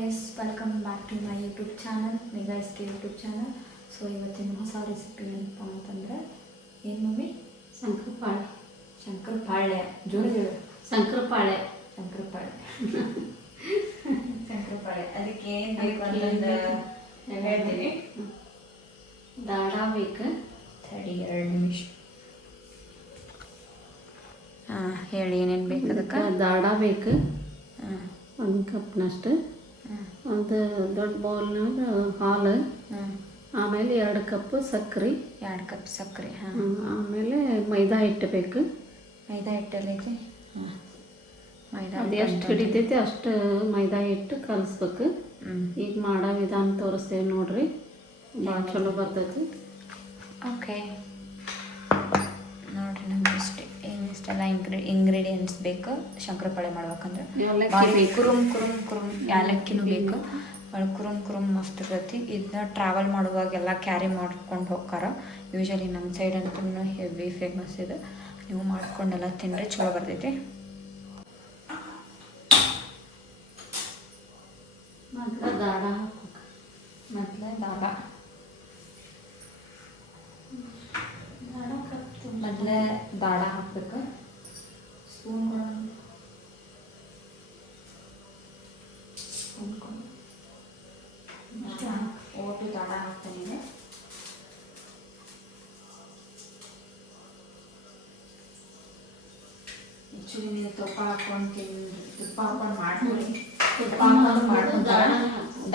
Guys, welcome back to my YouTube channel, Mega S K YouTube channel. So ಇವತ್ತಿನ ಹೊಸ recipe ಏನಪ್ಪ ಅಂತಂದರೆ, ಏನು ಮಮ್ಮಿ? ಶಂಕರಪಾಳೆ. ಶಂಕರಪಾಳೆ ಜೋರು ಶಂಕರಪಾಳೆ ಶಂಕರಪಾಳೆ ಶಂಕರಪಾಳೆ ಅದಕ್ಕೆ ಏನು ಬೇಕು ಅಂತಂದು ಹೇಳ್ತೀನಿ. ದಾಡ ಬೇಕು. ತಡಿ 2 ನಿಮಿಷ. ಹೇಳಿ ಏನೇನು ಬೇಕು ಅದಕ್ಕೆ? ದಾಡ ಬೇಕು, 1 ಕಪ್ನಷ್ಟು. ಒಂದು ದೊಡ್ಡ ಬೌಲ್ನಾಗ ಹಾಲು, ಆಮೇಲೆ 2 ಕಪ್ ಸಕ್ಕರೆ. 2 ಕಪ್ ಸಕ್ಕರೆ. ಆಮೇಲೆ ಮೈದಾ ಹಿಟ್ಟು ಬೇಕು. ಮೈದಾ ಹಿಟ್ಟಲ್ಲೈತಿ. ಮೈದಾ ಅದು ಎಷ್ಟು ಹಿಡಿತೈತಿ ಅಷ್ಟು ಮೈದಾ ಹಿಟ್ಟು ಕಲಿಸ್ಬೇಕು. ಈಗ ಮಾಡೋ ವಿಧಾನ ತೋರಿಸ್ತೇವೆ ನೋಡ್ರಿ, ಭಾಳ ಚಲೋ ಬರ್ತೈತಿ. ಓಕೆ ನೋಡಿರಿ, ನಮ್ಗೆ ಇಷ್ಟೆಲ್ಲ ಇಂಗ್ರೀಡಿಯೆಂಟ್ಸ್ ಬೇಕು ಶಂಕರಪಾಳೆ ಮಾಡ್ಬೇಕಂದ್ರೆ. ಕುರುಮ್ ಕುರುಮ್ ಕುರುಮ್ ಯಾಲಕ್ಕಿನೂ ಬೇಕು. ಭಾಳ ಕುರುಮ್ ಕುರುಮ್ ಮಸ್ತ್ ಇರ್ತೈತಿ. ಇದನ್ನ ಟ್ರಾವೆಲ್ ಮಾಡುವಾಗೆಲ್ಲ ಕ್ಯಾರಿ ಮಾಡ್ಕೊಂಡು ಹೋಗ್ತಾರ. ಯೂಶಲಿ ನಮ್ಮ ಸೈಡ್ ಅಂತೂ ಹೆವಿ ಫೇಮಸ್ ಇದು. ನೀವು ಮಾಡ್ಕೊಂಡೆಲ್ಲ ತಿಂದರೆ ಚಲೋ ಬರ್ತೈತಿ. ಮೊದಲು ದಾಡ ಹಾಕ್ಬೇಕು. ಮೊದಲೇ ದಾಡ ಹಾಕ್ಬೇಕು. ಸ್ಪೂನ್ಗಳು ಓಟು ದಾಡ ಹಾಕ್ತಾನೆ. ಆ್ಯಕ್ಚುಲಿ ನೀವು ತುಪ್ಪ ಹಾಕ್ಕೊಂಡು ಮಾಡ್ಕೊಳ್ಳಿ. ತುಪ್ಪ ಹಾಕೊಂಡು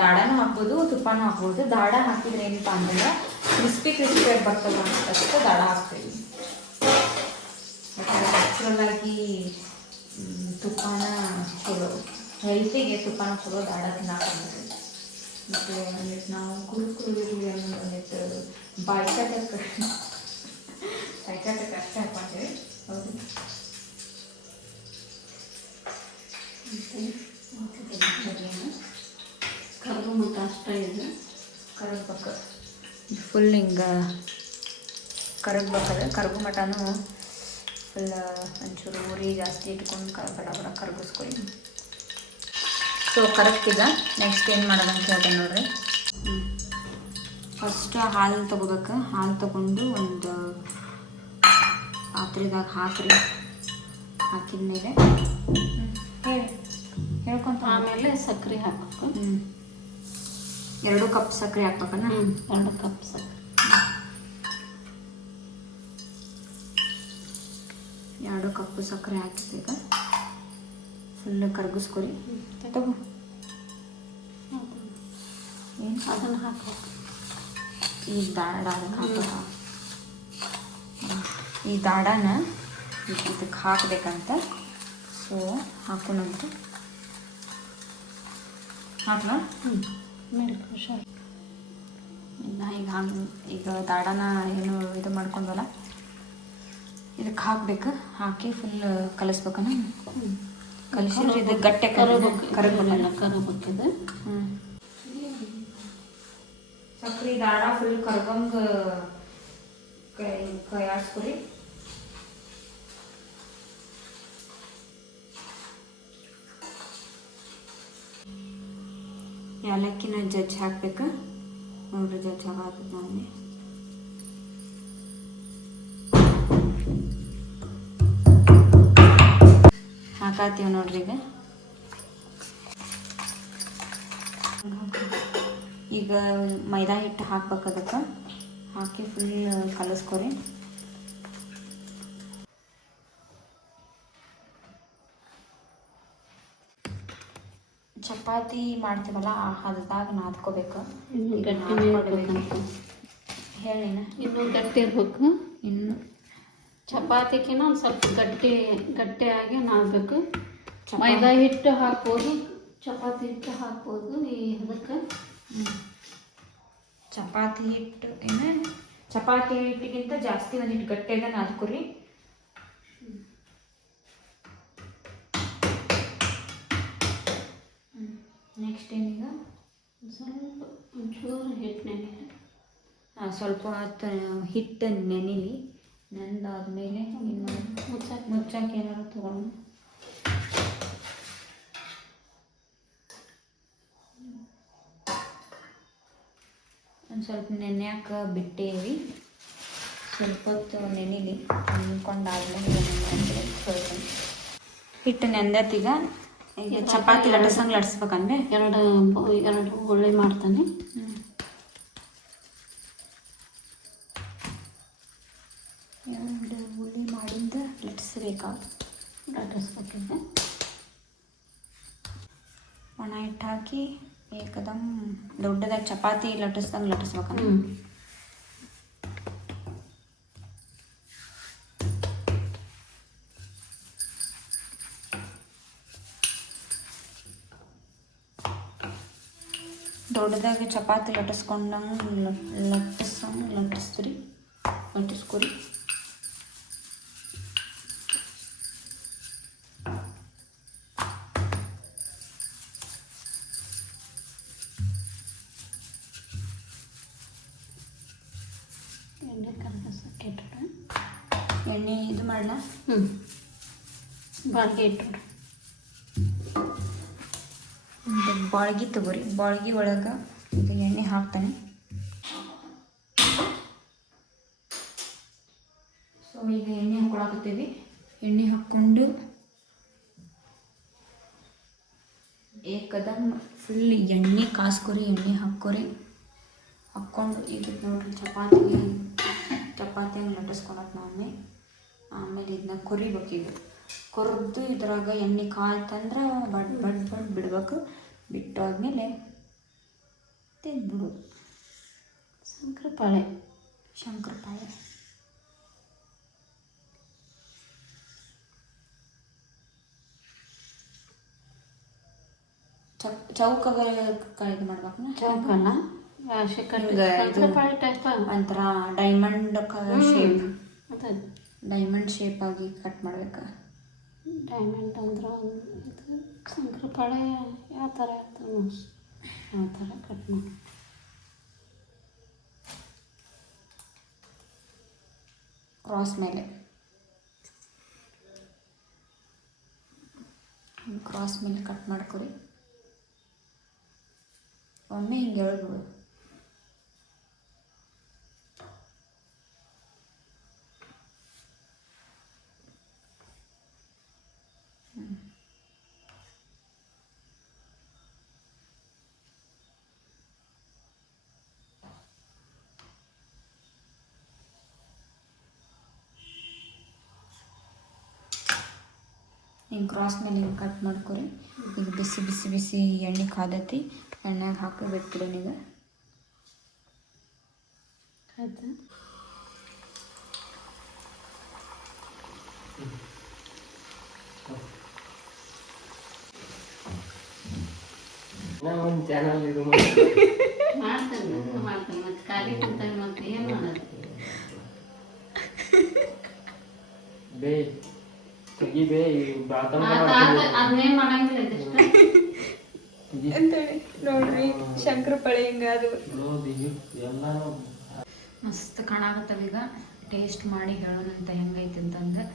ದಾಡನೂ ಹಾಕ್ಬೋದು, ತುಪ್ಪನೂ ಹಾಕ್ಬೋದು. ದಾಡ ಹಾಕಿದ್ರೆ ಏನಪ್ಪ ಅಂದ್ರೆ ಕ್ರಿಸ್ಪಿ ಆಗಿ ಬರ್ತದೆ ಅಷ್ಟು ದಾಡ ಹಾಕ್ತೀವಿ. ನ್ಯಾಚುರಲ್ಲಾಗಿ ತುಪ್ಪನ ಚಲೋ, ಹೆಲ್ತಿಗೆ ತುಪ್ಪನ ಚಲೋ ದಾಡ ತಿನ್ನೋಕ್ಕಾಗುತ್ತೆ. ಮತ್ತು ನಾವು ಕುರುಕುರು ಅನ್ನೋದು ಬಾಯ್ಕಾಟಕ್ಕೆ ಅಷ್ಟೇ ಹಾಕ್ಕೊಂತೀವಿ. ಹೌದು, ಕರ್ಗು ಮಟ್ಟ ಅಷ್ಟೇ ಇದೆ. ಕರಗ್ಬೇಕು ಫುಲ್, ಹಿಂಗೆ ಕರಗ್ಬೇಕದ. ಕರ್ಗು ಮಟನೂ ಫುಲ್ ಒಂಚೂರು ಉರಿ ಜಾಸ್ತಿ ಇಟ್ಕೊಂಡು ಬಡ ಕರಗಿಸ್ಕೊಳ್ಳಿ. ಸೊ ಕರಗ್ತಿದ್ದ ನೆಕ್ಸ್ಟ್ ಏನು ಮಾಡೋದಂತ ಹೇಳ್ತೇನೆ ನೋಡ್ರಿ. ಫಸ್ಟ್ ಹಾಲು ತೊಗೋಬೇಕು. ಹಾಲು ತೊಗೊಂಡು ಒಂದು ಪಾತ್ರೆದಾಗ ಹಾಕ್ರಿ. ಹಾಕಿದ್ಮೇಲೆ ಹೇಳ್ಕೊಂತ ಆಮೇಲೆ ಸಕ್ಕರೆ ಹಾಕಬೇಕು. 2 ಕಪ್ ಸಕ್ಕರೆ ಹಾಕ್ಬೇಕನ್ನ. 2 ಕಪ್ ಸಕ್ಕರೆ. 2 ಕಪ್ ಸಕ್ಕರೆ ಹಾಕಿದಾಗ ಫುಲ್ ಕರಗಿಸ್ಕೊರಿ. ತಗೋ ಏನು ಅದನ್ನು ಹಾಕಬೇಕು. ಈ ದಾಡ ಅದಕ್ಕೆ ಹಾಕಬೇಕು. ಈ ದಾಡನ ಇದಕ್ಕೆ ಹಾಕಬೇಕಂತ. ಸೊ ಹಾಕೋಣಂತ ಹಾಕ್ಲ. ಹುಷಾರು. ಈಗ ದಾಡನ ಏನು ಇದು ಮಾಡ್ಕೊಂಡ್ವಲ್ಲ ಇದಕ್ಕೆ ಹಾಕಬೇಕು. ಹಾಕಿ ಫುಲ್ ಕಲಿಸ್ಬೇಕನ್ನ. ಕಲಿಸಿದ್ರೆ ಇದು ಗಟ್ಟೆ ಕರಬೇಕಿದೆ. ಸಕ್ರೆ ದಾಡ ಫುಲ್ ಕರ್ಗಂಗೆ ಕೈಯಾಡ್ಸ್ಕೊರಿ. ಯಾಲಕ್ಕಿನ ಜಜ್ಜಿ ಹಾಕ್ಬೇಕು. ನೋಡ್ರಿ, ಜಜ್ಜಿ ಹಾಕಿ ನಾನು ಹಾಕಾತೀವಿ ನೋಡ್ರಿ. ಈಗ ಮೈದಾ ಹಿಟ್ಟು ಹಾಕ್ಬೇಕು. ಅದಕ್ಕೆ ಹಾಕಿ ಫುಲ್ ಕಲಿಸ್ಕೊರಿ. ಚಪಾತಿ ಮಾಡ್ತೀವಲ್ಲ ಆ ಹದದಾಗ ನಾದ್ಕೋಬೇಕು. ಹೇಳಿನ ಇನ್ನೂ ಗಟ್ಟಿ ಇರಬೇಕು. ಇನ್ನು ಚಪಾತಿಗಿನ ಒಂದು ಸ್ವಲ್ಪ ಗಟ್ಟಿಯಾಗಿ ನಾದಬೇಕು. ಮೈದಾ ಹಿಟ್ಟು ಹಾಕ್ಬೋದು, ಚಪಾತಿ ಹಿಟ್ಟು ಹಾಕ್ಬೋದು. ಈ ಅದಕ್ಕೆ ಚಪಾತಿ ಹಿಟ್ಟಿಗಿಂತ ಜಾಸ್ತಿ ಒಂದು ಹಿಟ್ಟು ಗಟ್ಟಿಯಾಗ ನಾದ್ಕೊರಿ. ನೆಕ್ಸ್ಟ್ ಏನೀಗ ಸ್ವಲ್ಪ ಒಂಚೂರು ಹಿಟ್ಟು ನೆನೆ. ಸ್ವಲ್ಪ ಹೊತ್ತು ಹಿಟ್ಟು ನೆನಿಲಿ. ನೆಂದಾದ್ಮೇಲೆ ಇನ್ನು ಮುಚ್ಚಾಕೆ ಏನಾರು ತೊಗೊಂಡು ಒಂದು ಸ್ವಲ್ಪ ನೆನೆಯಕ್ಕೆ ಬಿಟ್ಟೇವಿ. ಸ್ವಲ್ಪ ಹೊತ್ತು ನೆನೆಲಿ, ನೆನ್ಕೊಂಡಾದ್ಮೇಲೆ ತೊಳ್ಕೊಂಡು ಹಿಟ್ಟು ನೆಂದತ್ತೀಗ. ಈಗ ಚಪಾತಿ ಲಟ್ಸಂಗೆ ಲಟ್ಸ್ಬೇಕಂದ್ರೆ ಎರಡು ಉಳ್ಳಿ ಮಾಡ್ತಾನೆ. ಎರಡು ಉಳ್ಳಿ ಮಾಡಿಂದ ಲಟ್ಟಿಸ್ಬೇಕಿದೆ. ಒಣ ಹಿಟ್ಟು ಹಾಕಿ ಏಕದಮ್ ದೊಡ್ಡದಾಗಿ ಚಪಾತಿ ಲಟ್ಟಿಸ್ದಂಗೆ ಲಟ್ಟಿಸ್ಬೇಕಂದ್ರೆ. ದೊಡ್ಡದಾಗಿ ಚಪಾತಿ ಲಟ್ಟಿಸ್ಕೊಂಡಂಗೆ ಲಟ್ಟಿಸ್ಕೊರಿ. ಎಣ್ಣೆ ಇದು ಮಾಡಲ. ಬಾಳ್ಗೆ ಇಟ್ಟು ಬಾಳ್ಗಿ ತಗೋರಿ. ಬಾಳ್ಗಿ ಒಳಗೆ ಈಗ ಎಣ್ಣೆ ಹಾಕ್ತಾನೆ. ಸೊ ಈಗ ಎಣ್ಣೆ ಹಾಕೊಳಕತ್ತೀವಿ. ಎಣ್ಣೆ ಹಾಕ್ಕೊಂಡು ಏಕದಮ್ ಫುಲ್ ಎಣ್ಣೆ ಕಾಸ್ಕೊರಿ. ಎಣ್ಣೆ ಹಾಕ್ಕೊಂಡು ಈಗ ನೋಡ್ರಿ ಚಪಾತಿ ಹಂಗೆ ಲಟ್ಟಿಸ್ಕೊಳಕ್ಕೆ ಆಮೇಲೆ ಇದನ್ನ ಕೊರಿಬೇಕು. ಈಗ ಕೊರ್ದು ಇದ್ರಾಗ ಎಣ್ಣೆ ಕಾಯ್ತಂದ್ರೆ ಬಡ್ ಬಿಡ್ಬೇಕು. ಬಿಟ್ಟಾದ್ಮೇಲೆ ತಿಂದ್ಬಿಡು. ಶಂಕರಪಾಳೆ ಚೌಕಾಗ ಇದು ಮಾಡ್ಬೇಕು. ಚೌಕಲ್ಲ ಒಂಥರ ಡೈಮಂಡ್ ಶೇಪ್ ಆಗಿ ಕಟ್ ಮಾಡ್ಬೇಕು. ಡೈಮಂಡ್ ಅಂದ್ರೆ ಇದು ಶಂಕರಪಾಳೆ ಯಾವ ಥರ ಇರ್ತದೆ ಆ ಥರ ಕಟ್ ಮಾಡಿ ಕ್ರಾಸ್ ಮೇಲೆ ಕಟ್ ಮಾಡ್ಕೊರಿ. ಒಮ್ಮೆ ಹಿಂಗೆ ಎಳ್ಬಿಡು. ಹಿಂಗೆ ಕ್ರಾಸ್ ಮೇಲೆ ಹಿಂಗೆ ಕಟ್ ಮಾಡ್ಕೊರಿ. ಈಗ ಬಿಸಿ ಎಣ್ಣೆ ಕಾದೈತಿ. ಎಣ್ಣೆಗೆ ಹಾಕಿ ಬಿಟ್ಬಿಡು. ಈಗ ಆಯ್ತಾ? ಒಂದು ಚಾನಲ್ ಇದು ಮಾಡ್ತಾನೆ ಮತ್ತೆ ಖಾಲಿ ಕುಂತಾಗ ಮತ್ತೆ ಏನು ಮಾಡೋದು? ಬೇ ತೆಗಿಬೇ ಅದನ್ನೇ ಮಾಡಂಗಿಲ್ಲ ನೋಡ್ರಿ ಶಂಕರಪಾಳೆ ಹಿಂಗಾದು ಮಸ್ತ್ ಕಾಣಾಕತ್ತವ. ಈಗ ಟೇಸ್ಟ್ ಮಾಡಿ ಹೇಳೋಣಂತ ಹೆಂಗೈತೆ ಅಂತಂದ್ರೆ.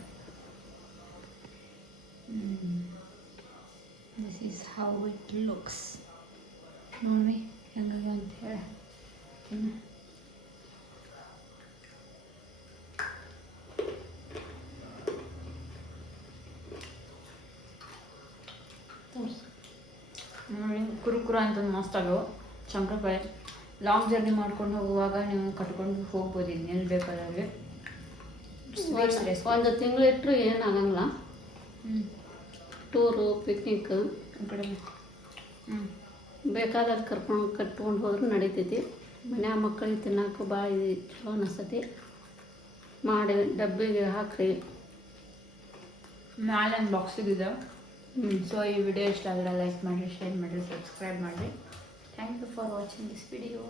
This is how it looks. ನೋಡ್ರಿ ಹೆಂಗಾಗ್ಯಾವ ಅಂತ ಹೇಳಿ. ನೋಡಿ ಕುರುಕುರು ಅಂತ ಮಸ್ತ್ ಆಗವು ಶಂಕರಪಾಳೆ. ಲಾಂಗ್ ಜರ್ನಿ ಮಾಡ್ಕೊಂಡು ಹೋಗುವಾಗ ನೀವು ಕಟ್ಕೊಂಡು ಹೋಗ್ಬೋದು. ಇನ್ನೆಲ್ಲಿ ಬೇಕಾದ್ರೆ ಒಂದು ತಿಂಗಳು ಇಟ್ಟರು ಏನಾಗಂಗಿಲ್ಲ. ಟೂರು ಪಿಕ್ನಿಕ್ ಕಡೆ ಬೇಕಾದಾಗ ಕಟ್ಕೊಂಡು ಹೋದ್ರೆ ನಡೀತೈತಿ. ಮನ್ಯಾಗ ಮಕ್ಕಳಿಗೆ ತಿನ್ನೋಕೆ ಭಾಳ ಚಲೋ ಅನಿಸ್ತೈತಿ. ಮಾಡಿ ಡಬ್ಬಿಗೆ ಹಾಕ್ರಿ. ಮ್ಯಾಲೆ ಒಂದು ಬಾಕ್ಸಿಗಿದೆ. ಸೊ ಈ ವಿಡಿಯೋ ಇಷ್ಟ ಆದರೆ ಲೈಕ್ ಮಾಡಿರಿ, ಶೇರ್ ಮಾಡಿರಿ, ಸಬ್ಸ್ಕ್ರೈಬ್ ಮಾಡಿರಿ. Thank you for watching this video.